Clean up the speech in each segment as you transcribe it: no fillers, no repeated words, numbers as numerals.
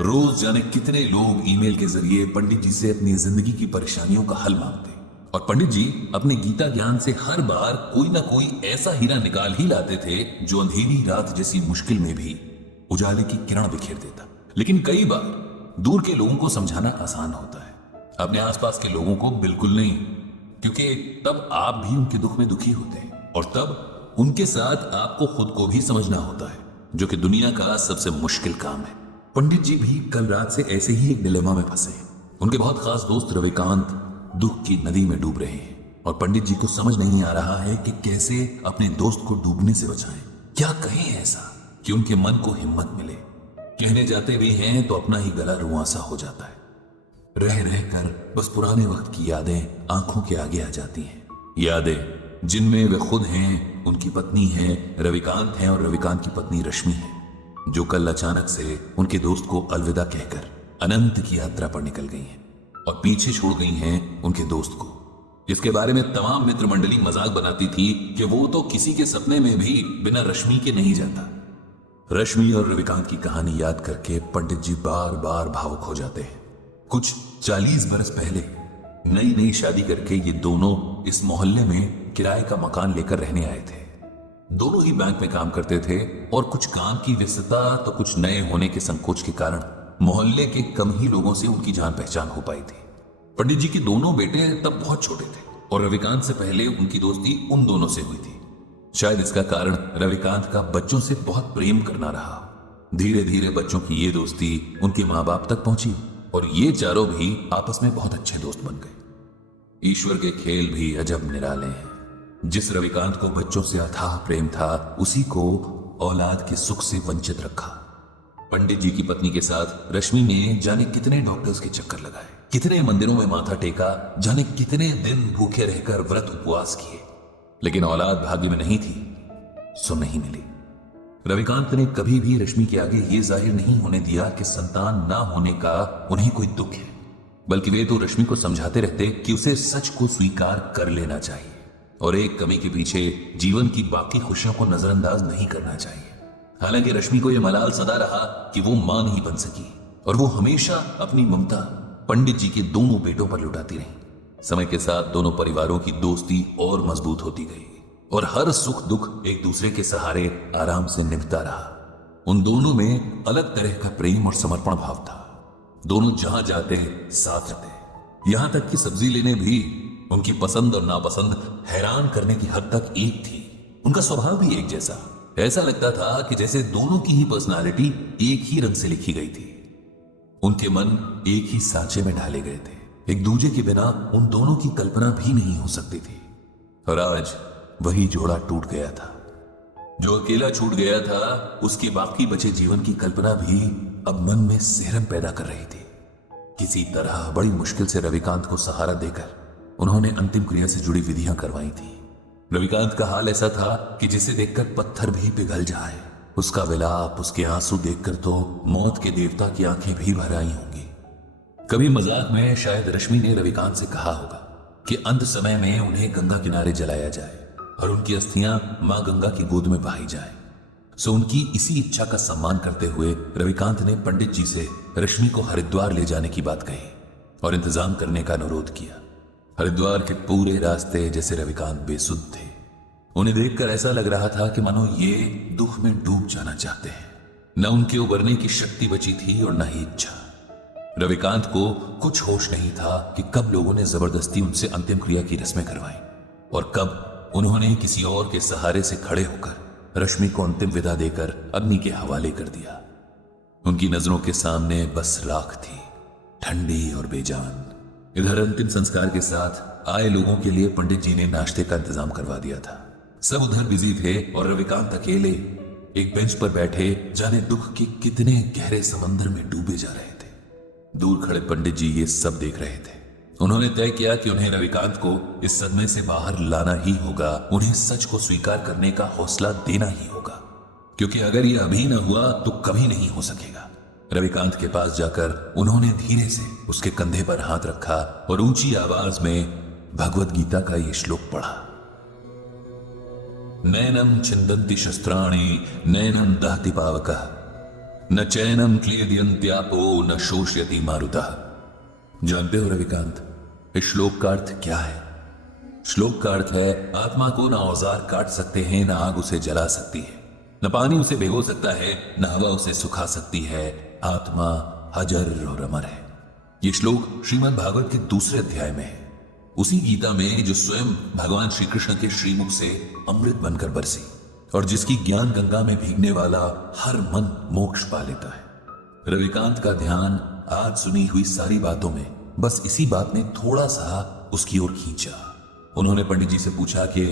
रोज जाने कितने लोग ईमेल के जरिए पंडित जी से अपनी जिंदगी की परेशानियों का हल मांगते और पंडित जी अपने गीता ज्ञान से हर बार कोई ना कोई ऐसा हीरा निकाल ही लाते थे जो अंधेरी रात जैसी मुश्किल में भी उजाले की किरण बिखेर देता। लेकिन कई बार दूर के लोगों को समझाना आसान होता है, अपने आसपास के लोगों को बिल्कुल नहीं, क्योंकि तब आप भी उनके दुख में दुखी होते हैं और तब उनके साथ आपको खुद को भी समझना होता है, जो कि दुनिया का सबसे मुश्किल काम है। पंडित जी भी कल रात से ऐसे ही एक डिलेमा में फंसे। उनके बहुत खास दोस्त रविकांत दुख की नदी में डूब रहे हैं और पंडित जी को समझ नहीं आ रहा है कि कैसे अपने दोस्त को डूबने से बचाएं। क्या कहें ऐसा कि उनके मन को हिम्मत मिले। कहने जाते भी हैं तो अपना ही गला रुआंसा हो जाता है। रह रह कर बस पुराने वक्त की यादें आंखों के आगे आ जाती हैं, यादें जिनमें वे खुद हैं, उनकी पत्नी है रविकांत है और रविकांत की पत्नी रश्मि है, जो कल अचानक से उनके दोस्त को अलविदा कहकर अनंत की यात्रा पर निकल गई हैं और पीछे छोड़ गई हैं उनके दोस्त को, जिसके बारे में तमाम मित्र मंडली मजाक बनाती थी कि वो तो किसी के सपने में भी बिना रश्मि के नहीं जाता। रश्मि और रविकांत की कहानी याद करके पंडित जी बार बार भावुक हो जाते हैं। कुछ 40 बरस पहले नई नई शादी करके ये दोनों इस मोहल्ले में किराए का मकान लेकर रहने आए थे। दोनों ही बैंक में काम करते थे और कुछ काम की व्यस्तता तो कुछ नए होने के संकोच के कारण मोहल्ले के कम ही लोगों से उनकी जान पहचान हो पाई थी। पंडित जी के दोनों बेटे तब बहुत छोटे थे और रविकांत से पहले उनकी दोस्ती उन दोनों से हुई थी। शायद इसका कारण रविकांत का बच्चों से बहुत प्रेम करना रहा। धीरे धीरे बच्चों की ये दोस्ती उनके माँ बाप तक पहुंची और ये चारों भी आपस में बहुत अच्छे दोस्त बन गए। ईश्वर के खेल भी अजब निराले हैं। जिस रविकांत को बच्चों से अथाह प्रेम था, उसी को औलाद के सुख से वंचित रखा। पंडित जी की पत्नी के साथ रश्मि ने जाने कितने डॉक्टर्स के चक्कर लगाए, कितने मंदिरों में माथा टेका, जाने कितने दिन भूखे रहकर व्रत उपवास किए, लेकिन औलाद भाग्य में नहीं थी, सो नहीं मिली। रविकांत ने कभी भी रश्मि के आगे ये जाहिर नहीं होने दिया कि संतान ना होने का उन्हें कोई दुख है, बल्कि वे तो रश्मि को समझाते रहते कि उसे सच को स्वीकार कर लेना चाहिए और एक कमी के पीछे जीवन की बाकी खुशियों को नजरअंदाज नहीं करना चाहिए। हालांकि रश्मि को यह मलाल सदा रहा कि वो मां नहीं बन सकी और वो हमेशा अपनी ममता पंडित जी के दोनों बेटों पर लुटाती रही। समय के साथ दोनों परिवारों की दोस्ती और मजबूत होती गई और हर सुख दुख एक दूसरे के सहारे आराम से निभता रहा। उन दोनों में अलग तरह का प्रेम और समर्पण भाव था। दोनों जहां जाते साथ रहते, यहां तक कि सब्जी लेने भी उनकी पसंद और नापसंद हैरान करने की हद तक एक थी। उनका स्वभाव भी एक जैसा। ऐसा लगता था कि जैसे दोनों की ही पर्सनालिटी एक ही रंग से लिखी गई थी। उनके मन एक ही सांचे में ढाले गए थे। एक दूसरे के बिना उन दोनों की कल्पना भी नहीं हो सकती थी। और आज वही जोड़ा टूट गया था। जो अकेला छूट गया था, उसके बाकी बचे जीवन की कल्पना भी अब मन में सिहरन पैदा कर रही थी। किसी तरह बड़ी मुश्किल से रविकांत को सहारा देकर उन्होंने अंतिम क्रिया से जुड़ी विधियां करवाई थी। रविकांत का हाल ऐसा था कि जिसे देखकर पत्थर भी पिघल जाए। उसका विलाप, उसके आंसू देखकर तो मौत के देवता की आंखें भी भर आई होंगी। कभी मजाक में शायद रश्मि ने रविकांत से कहा होगा कि अंत समय में उन्हें गंगा किनारे जलाया जाए और उनकी अस्थियां मां गंगा की गोद में बहाई जाए। सो उनकी इसी इच्छा का सम्मान करते हुए रविकांत ने पंडित जी से रश्मि को हरिद्वार ले जाने की बात कही और इंतजाम करने का अनुरोध किया। हरिद्वार के पूरे रास्ते जैसे रविकांत बेसुध थे। उन्हें देखकर ऐसा लग रहा था कि मानो ये दुख में डूब जाना चाहते हैं। न उनके उबरने की शक्ति बची थी और न ही इच्छा। रविकांत को कुछ होश नहीं था कि कब लोगों ने जबरदस्ती उनसे अंतिम क्रिया की रस्में करवाई और कब उन्होंने किसी और के सहारे से खड़े होकर रश्मि को अंतिम विदा देकर अग्नि के हवाले कर दिया। उनकी नजरों के सामने बस राख थी, ठंडी और बेजान। इधर अंतिम संस्कार के साथ आए लोगों के लिए पंडित जी ने नाश्ते का इंतजाम करवा दिया था। सब उधर बिजी थे और रविकांत अकेले एक बेंच पर बैठे जाने दुख के कितने गहरे समंदर में डूबे जा रहे थे। दूर खड़े पंडित जी ये सब देख रहे थे। उन्होंने तय किया कि उन्हें रविकांत को इस सदमे से बाहर लाना ही होगा, उन्हें सच को स्वीकार करने का हौसला देना ही होगा, क्योंकि अगर यह अभी न हुआ तो कभी नहीं हो सकेगा। रविकांत के पास जाकर उन्होंने धीरे से उसके कंधे पर हाथ रखा और ऊंची आवाज में भगवत गीता का ये श्लोक पढ़ा। नैनम छिंदन्ति शस्त्राणि नैनम दहति पावकः न चैनम क्लेदयन्त्यापो न शोष्यति मारुतः। जानते हो रविकांत, इस श्लोक का अर्थ क्या है? श्लोक का अर्थ है, आत्मा को ना औजार काट सकते हैं, ना आग उसे जला सकती है, न पानी उसे भिगो सकता है, न हवा उसे सुखा सकती है। आत्मा अजर और अमर है। यह श्लोक श्रीमद् भागवत के दूसरे अध्याय में है, उसी गीता में जो स्वयं भगवान श्री कृष्ण के श्रीमुख से अमृत बनकर बरसी और जिसकी ज्ञान गंगा में भीगने वाला हर मन मोक्ष पा लेता है। रविकांत का ध्यान आज सुनी हुई सारी बातों में बस इसी बात ने थोड़ा सा उसकी ओर खींचा। उन्होंने पंडित जी से पूछा कि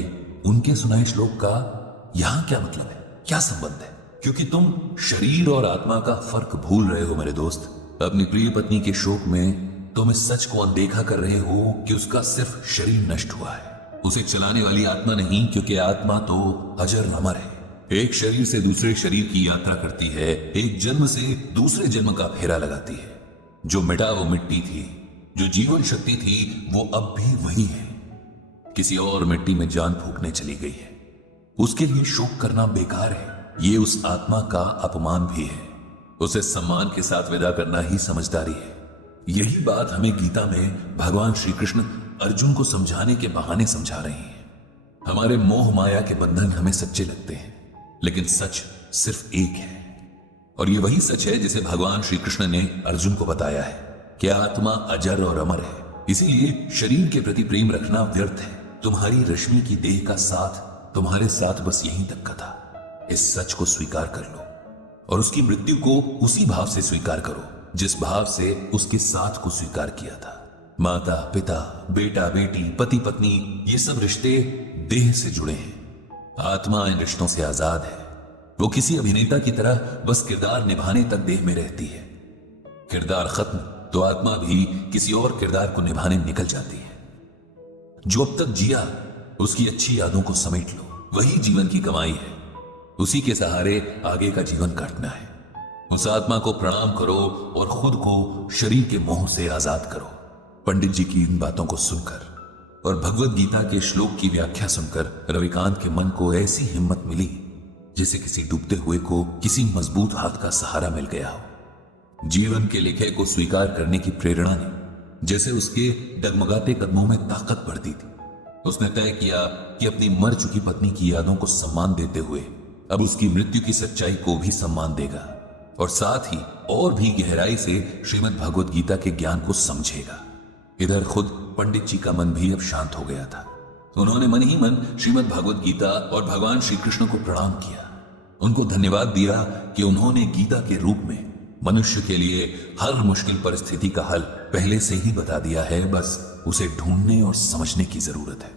उनके सुनाए श्लोक का यहां क्या मतलब है, क्या संबंध है? क्योंकि तुम शरीर और आत्मा का फर्क भूल रहे हो मेरे दोस्त। अपनी प्रिय पत्नी के शोक में तुम इस सच को अनदेखा कर रहे हो कि उसका सिर्फ शरीर नष्ट हुआ है, उसे चलाने वाली आत्मा नहीं, क्योंकि आत्मा तो अजर अमर है। एक शरीर से दूसरे शरीर की यात्रा करती है, एक जन्म से दूसरे जन्म का फेरा लगाती है। जो मिटा वो मिट्टी थी, जो जीवन शक्ति थी वो अब भी वही है, किसी और मिट्टी में जान फूंकने चली गई है। उसके लिए शोक करना बेकार है, ये उस आत्मा का अपमान भी है। उसे सम्मान के साथ विदा करना ही समझदारी है। यही बात हमें गीता में भगवान श्री कृष्ण अर्जुन को समझाने के बहाने समझा रहे हैं। हमारे मोह माया के बंधन हमें सच्चे लगते हैं, लेकिन सच सिर्फ एक है, और ये वही सच है जिसे भगवान श्री कृष्ण ने अर्जुन को बताया है कि आत्मा अजर और अमर है। इसीलिए शरीर के प्रति प्रेम रखना व्यर्थ है। तुम्हारी रश्मि की देह का साथ तुम्हारे साथ बस यहीं तक का था। इस सच को स्वीकार कर लो और उसकी मृत्यु को उसी भाव से स्वीकार करो जिस भाव से उसके साथ को स्वीकार किया था। माता पिता, बेटा बेटी, पति पत्नी, ये सब रिश्ते देह से जुड़े हैं। आत्मा इन रिश्तों से आजाद है। वो किसी अभिनेता की तरह बस किरदार निभाने तक देह में रहती है। किरदार खत्म तो आत्मा भी किसी और किरदार को निभाने निकल जाती है। जो अब तक जिया उसकी अच्छी यादों को समेट लो, वही जीवन की कमाई है। उसी के सहारे आगे का जीवन काटना है। उस आत्मा को प्रणाम करो और खुद को शरीर के मोह से आजाद करो। पंडित जी की इन बातों को सुनकर और भगवत गीता के श्लोक की व्याख्या सुनकर रविकांत के मन को ऐसी हिम्मत मिली जैसे किसी डूबते हुए को किसी मजबूत हाथ का सहारा मिल गया हो। जीवन के लिखे को स्वीकार करने की प्रेरणा ने जैसे उसके डगमगाते कदमों में ताकत भर दी थी। उसने तय किया कि अपनी मर चुकी पत्नी की यादों को सम्मान देते हुए अब उसकी मृत्यु की सच्चाई को भी सम्मान देगा और साथ ही और भी गहराई से श्रीमद् भगवत गीता के ज्ञान को समझेगा। इधर खुद पंडित जी का मन भी अब शांत हो गया था। उन्होंने मन ही मन श्रीमद् भगवत गीता और भगवान श्री कृष्ण को प्रणाम किया। उनको धन्यवाद दिया कि उन्होंने गीता के रूप में मनुष्य के लिए हर मुश्किल परिस्थिति का हल पहले से ही बता दिया है, बस उसे ढूंढने और समझने की जरूरत है।